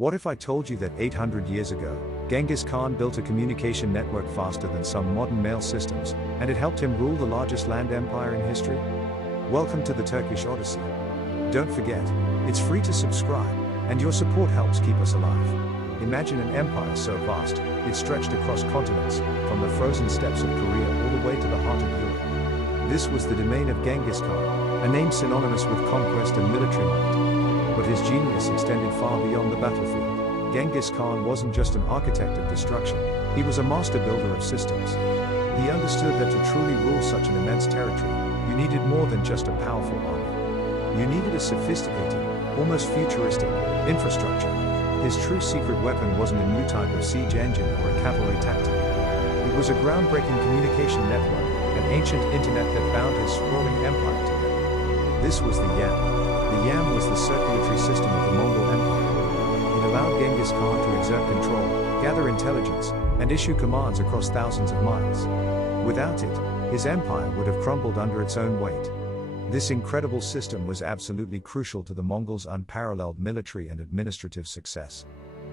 What if I told you that 800 years ago, Genghis Khan built a communication network faster than some modern mail systems, and it helped him rule the largest land empire in history? Welcome to the Turkish Odyssey. Don't forget, it's free to subscribe, and your support helps keep us alive. Imagine an empire so vast, it stretched across continents, from the frozen steppes of Korea all the way to the heart of Europe. This was the domain of Genghis Khan, a name synonymous with conquest and military might. But his genius extended far beyond the battlefield. Genghis Khan wasn't just an architect of destruction, he was a master builder of systems. He understood that to truly rule such an immense territory, you needed more than just a powerful army. You needed a sophisticated, almost futuristic, infrastructure. His true secret weapon wasn't a new type of siege engine or a cavalry tactic. It was a groundbreaking communication network, an ancient internet that bound his sprawling empire together. This was the Yam. The Yam was the circulatory system of the Mongol Empire. It allowed Genghis Khan to exert control, gather intelligence, and issue commands across thousands of miles. Without it, his empire would have crumbled under its own weight. This incredible system was absolutely crucial to the Mongols' unparalleled military and administrative success.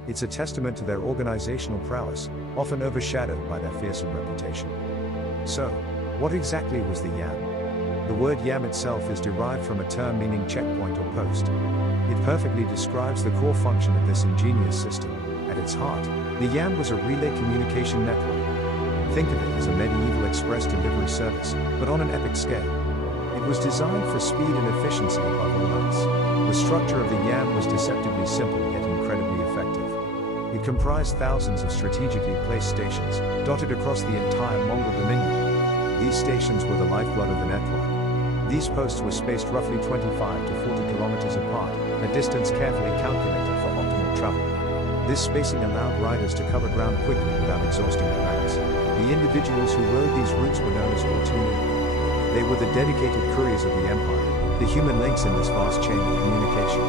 It's a testament to their organizational prowess, often overshadowed by their fearsome reputation. So, what exactly was the Yam? The word Yam itself is derived from a term meaning checkpoint or post. It perfectly describes the core function of this ingenious system. At its heart, the Yam was a relay communication network. Think of it as a medieval express delivery service, but on an epic scale. It was designed for speed and efficiency above all else. The structure of the Yam was deceptively simple yet incredibly effective. It comprised thousands of strategically placed stations, dotted across the entire Mongol dominion. These stations were the lifeblood of the network. These posts were spaced roughly 25 to 40 kilometers apart, a distance carefully calculated for optimal travel. This spacing allowed riders to cover ground quickly without exhausting their backs. The individuals who rode these routes were known as Örtöö. They were the dedicated couriers of the empire, the human links in this vast chain of communication.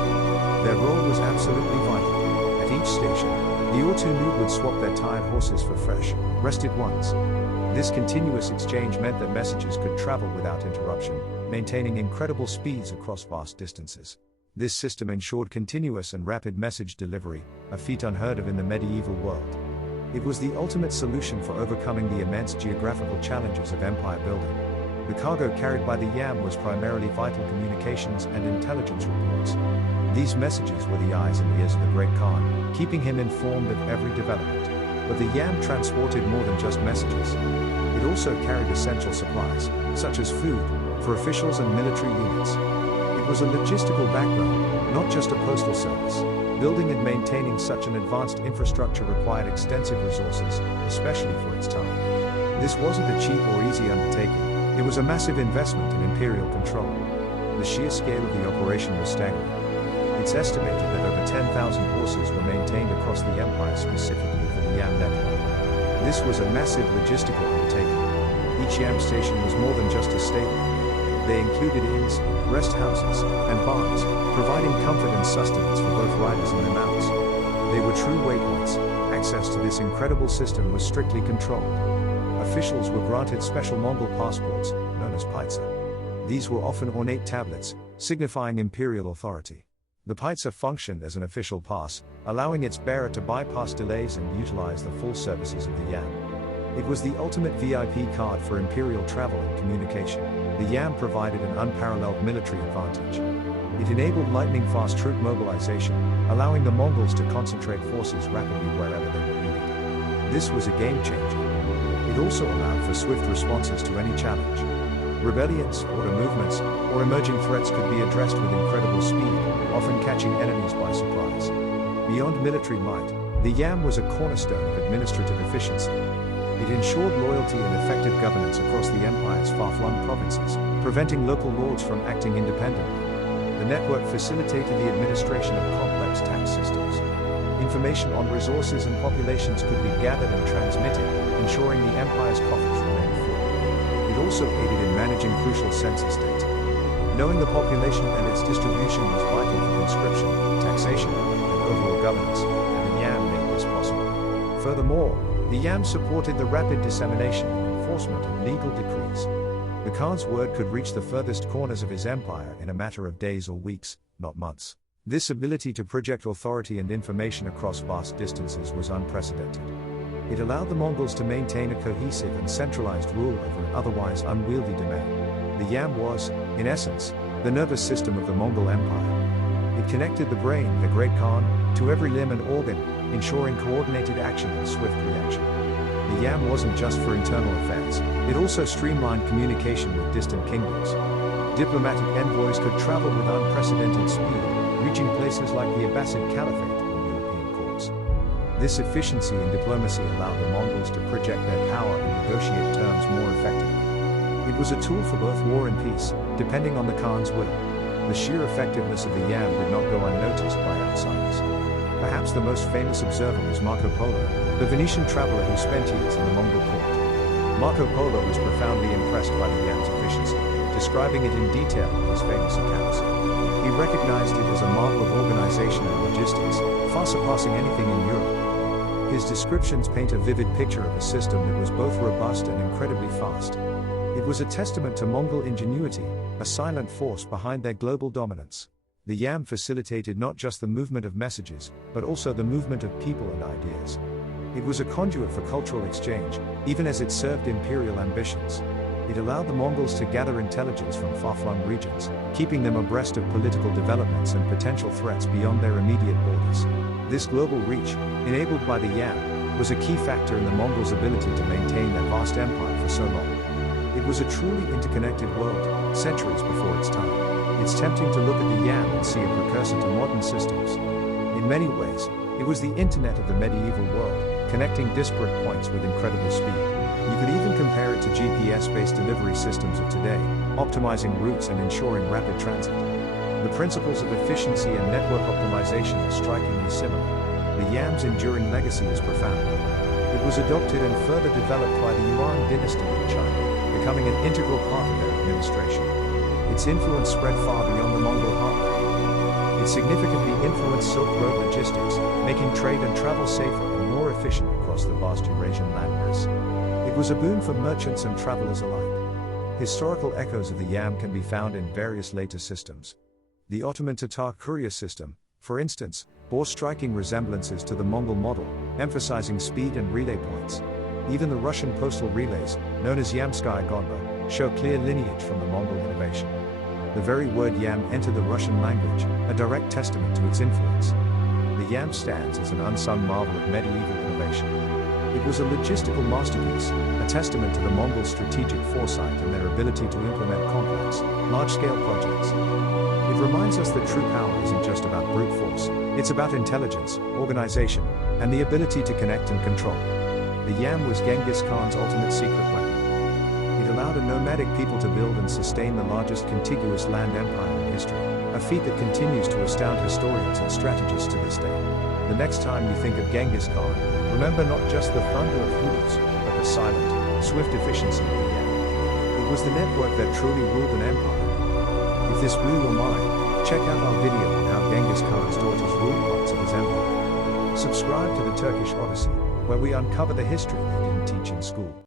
Their role was absolutely vital. At each station, the Örtöö would swap their tired horses for fresh, rested ones. This continuous exchange meant that messages could travel without interruption, maintaining incredible speeds across vast distances. This system ensured continuous and rapid message delivery, a feat unheard of in the medieval world. It was the ultimate solution for overcoming the immense geographical challenges of empire building. The cargo carried by the Yam was primarily vital communications and intelligence reports. These messages were the eyes and ears of the great Khan, keeping him informed of every development. But the Yam transported more than just messages. It also carried essential supplies, such as food, for officials and military units. It was a logistical backbone, not just a postal service. Building and maintaining such an advanced infrastructure required extensive resources, especially for its time. This wasn't a cheap or easy undertaking, it was a massive investment in imperial control. The sheer scale of the operation was staggering. It's estimated that over 10,000 horses were maintained across the empire specifically for the Yam network. This was a massive logistical undertaking. Each Yam station was more than just a stable. They included inns, rest houses, and barns, providing comfort and sustenance for both riders and their mounts. They were true waypoints. Access to this incredible system was strictly controlled. Officials were granted special Mongol passports, known as Paiza. These were often ornate tablets, signifying imperial authority. The Paiza functioned as an official pass, allowing its bearer to bypass delays and utilize the full services of the Yam. It was the ultimate VIP card for imperial travel and communication. The Yam provided an unparalleled military advantage. It enabled lightning-fast troop mobilization, allowing the Mongols to concentrate forces rapidly wherever they were needed. This was a game-changer. It also allowed for swift responses to any challenge. Rebellions, order movements, or emerging threats could be addressed with incredible speed, often catching enemies by surprise. Beyond military might, the Yam was a cornerstone of administrative efficiency. It ensured loyalty and effective governance across the empire's far-flung provinces, preventing local lords from acting independently. The network facilitated the administration of complex tax systems. Information on resources and populations could be gathered and transmitted, ensuring the empire's coffers remained full. It also aided in managing crucial census data. Knowing the population and its distribution was vital for conscription, taxation, and overall governance, and the Yam made this possible. Furthermore, the Yam supported the rapid dissemination and enforcement of legal decrees. The Khan's word could reach the furthest corners of his empire in a matter of days or weeks, not months. This ability to project authority and information across vast distances was unprecedented. It allowed the Mongols to maintain a cohesive and centralized rule over an otherwise unwieldy domain. The Yam was, in essence, the nervous system of the Mongol Empire. It connected the brain, the Great Khan, to every limb and organ, ensuring coordinated action and swift reaction. The Yam wasn't just for internal affairs, it also streamlined communication with distant kingdoms. Diplomatic envoys could travel with unprecedented speed, reaching places like the Abbasid Caliphate or European courts. This efficiency in diplomacy allowed the Mongols to project their power and negotiate terms more effectively. It was a tool for both war and peace, depending on the Khan's will. The sheer effectiveness of the Yam did not go unnoticed by outsiders. Perhaps the most famous observer was Marco Polo, the Venetian traveler who spent years in the Mongol court. Marco Polo was profoundly impressed by the Yam's efficiency, describing it in detail in his famous accounts. He recognized it as a marvel of organization and logistics, far surpassing anything in Europe. His descriptions paint a vivid picture of a system that was both robust and incredibly fast. It was a testament to Mongol ingenuity, a silent force behind their global dominance. The Yam facilitated not just the movement of messages, but also the movement of people and ideas. It was a conduit for cultural exchange, even as it served imperial ambitions. It allowed the Mongols to gather intelligence from far-flung regions, keeping them abreast of political developments and potential threats beyond their immediate borders. This global reach, enabled by the Yam, was a key factor in the Mongols' ability to maintain their vast empire for so long. It was a truly interconnected world, centuries before its time. It's tempting to look at the Yam and see a precursor to modern systems. In many ways, it was the internet of the medieval world, connecting disparate points with incredible speed. You could even compare it to GPS-based delivery systems of today, optimizing routes and ensuring rapid transit. The principles of efficiency and network optimization are strikingly similar. The Yam's enduring legacy is profound. It was adopted and further developed by the Yuan dynasty in China, becoming an integral part of their administration. Its influence spread far beyond the Mongol heartland. It significantly influenced Silk Road logistics, making trade and travel safer and more efficient across the vast Eurasian landmass. It was a boon for merchants and travelers alike. Historical echoes of the Yam can be found in various later systems. The Ottoman Tatar courier system, for instance, bore striking resemblances to the Mongol model, emphasizing speed and relay points. Even the Russian postal relays, known as Yamskaya Gondba, show clear lineage from the Mongol innovation. The very word Yam entered the Russian language, a direct testament to its influence. The Yam stands as an unsung marvel of medieval innovation. It was a logistical masterpiece, a testament to the Mongol strategic foresight and their ability to implement complex, large-scale projects. It reminds us that true power isn't just about brute force, it's about intelligence, organization, and the ability to connect and control. The Yam was Genghis Khan's ultimate secret weapon. It allowed a nomadic people to build and sustain the largest contiguous land empire in history, a feat that continues to astound historians and strategists to this day. The next time you think of Genghis Khan, remember not just the thunder of hooves, but the silent, swift efficiency of the Yam. It was the network that truly ruled an empire. If this blew your mind, check out our video on how Genghis Khan's daughters ruled parts of his empire. Subscribe to the Turkish Odyssey, where we uncover the history they didn't teach in school.